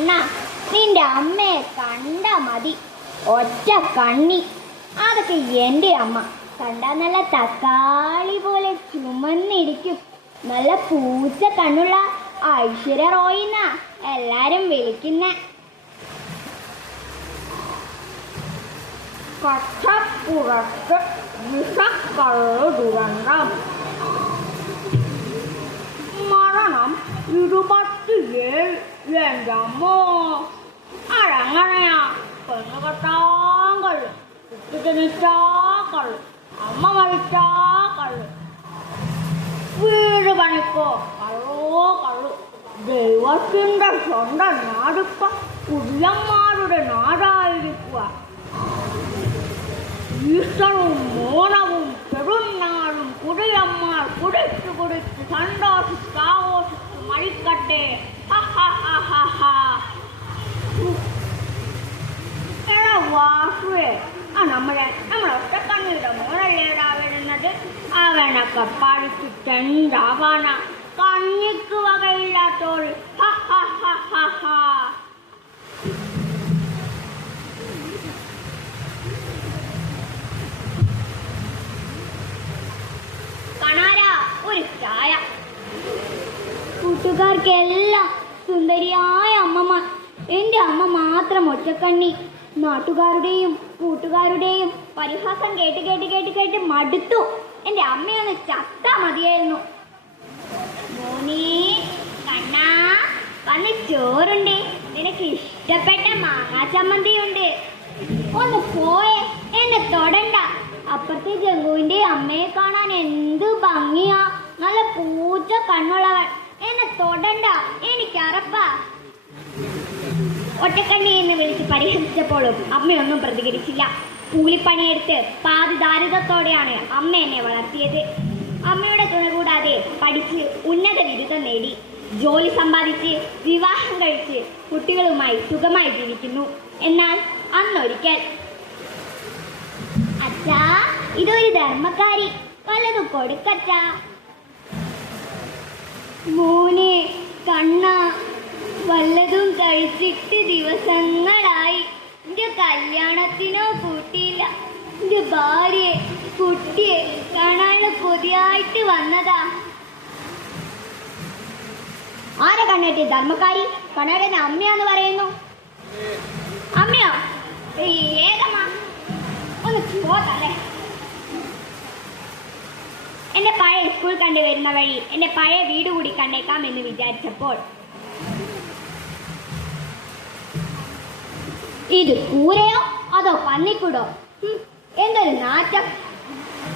കണ്ണ, നിന്റെ അമ്മയെ കണ്ട മതി. ഒറ്റ കണ്ണി. അതൊക്കെ എൻ്റെ അമ്മ. കണ്ടാ നല്ല തക്കാളി പോലെ ചുമന്നിരിക്കും. നല്ല പൂച്ച കണ്ണുള്ള ഐശ്വര്യ റോയിന്നാ എല്ലാരും വിളിക്കുന്നെ. കച്ചപ്പുറത്ത് വിഷക്കള്ളു ദുരന്തം. മരണം 27. എൻ്റെ അമ്മോ, അതെങ്ങനെയാ? പെണ്ണ് കെട്ടാൻ കള്ളു, കുട്ടി ജനിച്ചാ കള്ളു, അമ്മ മരിച്ചാ കള്ളു, വീട് പണിക്കോ കള്ളോ കള്ളു. ദൈവത്തിൻ്റെ സ്വന്തം നാടിപ്പ കുടിയന്മാരുടെ നാടായിരിക്കുക. ഈസ്റ്ററും മോണവും പെരുന്നാളും കുടിയന്മാർ കുടിച്ച് കുടിച്ച് സന്തോഷിച്ച് ആഘോഷിച്ച് മരിക്കട്ടെ. എടാ വാസുവേ, നമ്മളെ ഒറ്റക്കണ്ണിയുടെ മോനല്ലേടാ വരുന്നത്. അവനൊക്കെ പഠിച്ചിട്ടെന്താവാന? കണ്ണിക്ക് വകയില്ലാത്തോൾ. ഒരു ചായ. കൂട്ടുകാർക്കെല്ലാം സുന്ദരിയായ അമ്മമാർ. എൻ്റെ അമ്മ മാത്രം ഒറ്റക്കണ്ണി. നാട്ടുകാരുടെയും കൂട്ടുകാരുടെയും പരിഹാസം കേട്ട് കേട്ട് കേട്ട് കേട്ട് മടുത്തു. എൻ്റെ അമ്മയൊന്ന് ചത്താ മതിയായിരുന്നു. മോനേ കണ്ണാ, വന്ന് ചോറുണ്ട്. നിനക്ക് ഇഷ്ടപ്പെട്ട മാങ്ങാ ചമ്മന്തിയുണ്ട്. ഒന്ന് പോയേ, എന്നെ തൊടണ്ട. അപ്പുറത്തെ ജങ്കുവിന്റെ അമ്മയെ കാണാൻ എന്ത് ഭംഗിയാ. നല്ല പൂച്ച കണ്ണുള്ളവൾ. എന്നെ തൊടണ്ട, എനിക്കറപ്പാ. ഒറ്റക്കണ്ണി എന്ന് വിളിച്ച് പരിഹസിച്ചപ്പോഴും അമ്മയൊന്നും പ്രതികരിച്ചില്ല. കൂലിപ്പണിയെടുത്ത് പാതി ദാരിദ്ര്യത്തോടെയാണ് അമ്മ എന്നെ വളർത്തിയത്. അമ്മയുടെ തുണ കൂടാതെ പഠിച്ച് ഉന്നത ബിരുദം നേടി, ജോലി സമ്പാദിച്ച് വിവാഹം കഴിച്ച് കുട്ടികളുമായി സുഖമായി ജീവിക്കുന്നു. എന്നാൽ അന്നൊരിക്കൽ, അച്ഛാ, ഇതൊരു ധർമ്മക്കാരി, വല്ലതും കൊടുക്കച്ചാ. മോനെ കണ്ണ, വല്ലതും കഴിച്ചിട്ട് ദിവസങ്ങളായി. എൻ്റെ കല്യാണത്തിനോ കൂട്ടിയില്ല. എൻ്റെ ഭാര്യയെ കുട്ടിയെ കാണാനുള്ള കൊതിയായിട്ട് വന്നതാ. ആരെ കണ്ണേറ്റി ധർമ്മക്കാരി? കണ്ണേടനെ അമ്മയാന്ന് പറയുന്നു. അമ്മയോ? ഏതമ്മ? ഒന്ന് പോകാല്ലേ. എന്റെ പഴയ സ്കൂൾ കണ്ടുവരുന്ന വഴി എന്റെ പഴയ വീട് കൂടി കണ്ടേക്കാം എന്ന് വിചാരിച്ചപ്പോൾ, ഇത് കൂരയോ അതോ പന്നിക്കൂടോ? എന്തൊരു നാറ്റം!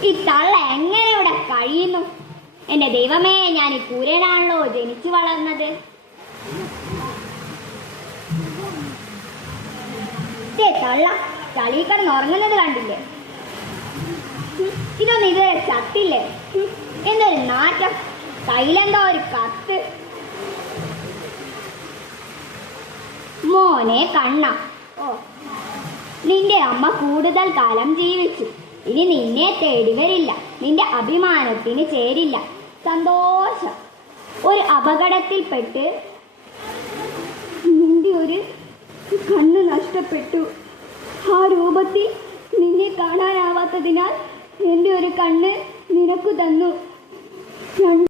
ഈ തള്ള എങ്ങനെ ഇവിടെ കഴിയുന്നു? എന്റെ ദൈവമേ, ഞാൻ ഈ കൂരനാണല്ലോ ജനിച്ചു വളർന്നത്. തള്ള ചളി കിടന്ന് ഉറങ്ങുന്നത് കണ്ടില്ലേ? ഇതൊന്നും ഇതുവരെ ചത്തില്ലേ? എന്തൊരു നാറ്റം! കയ്യിലെന്തോ ഒരു കത്ത്. മോനെ കണ്ണ, ഓ, നിന്റെ അമ്മ കൂടുതൽ കാലം ജീവിച്ചു. ഇനി നിന്നെ തേടി വരില്ല. നിന്റെ അഭിമാനത്തിന് ചേരില്ല. സന്തോഷം. ഒരു അപകടത്തിൽപ്പെട്ട് നിന്റെ ഒരു കണ്ണ് നഷ്ടപ്പെട്ടു. ആ രൂപത്തിൽ നിന്നെ കാണാനാവാത്തതിനാൽ എൻ്റെ ഒരു കണ്ണ് നിനക്കു തന്നു.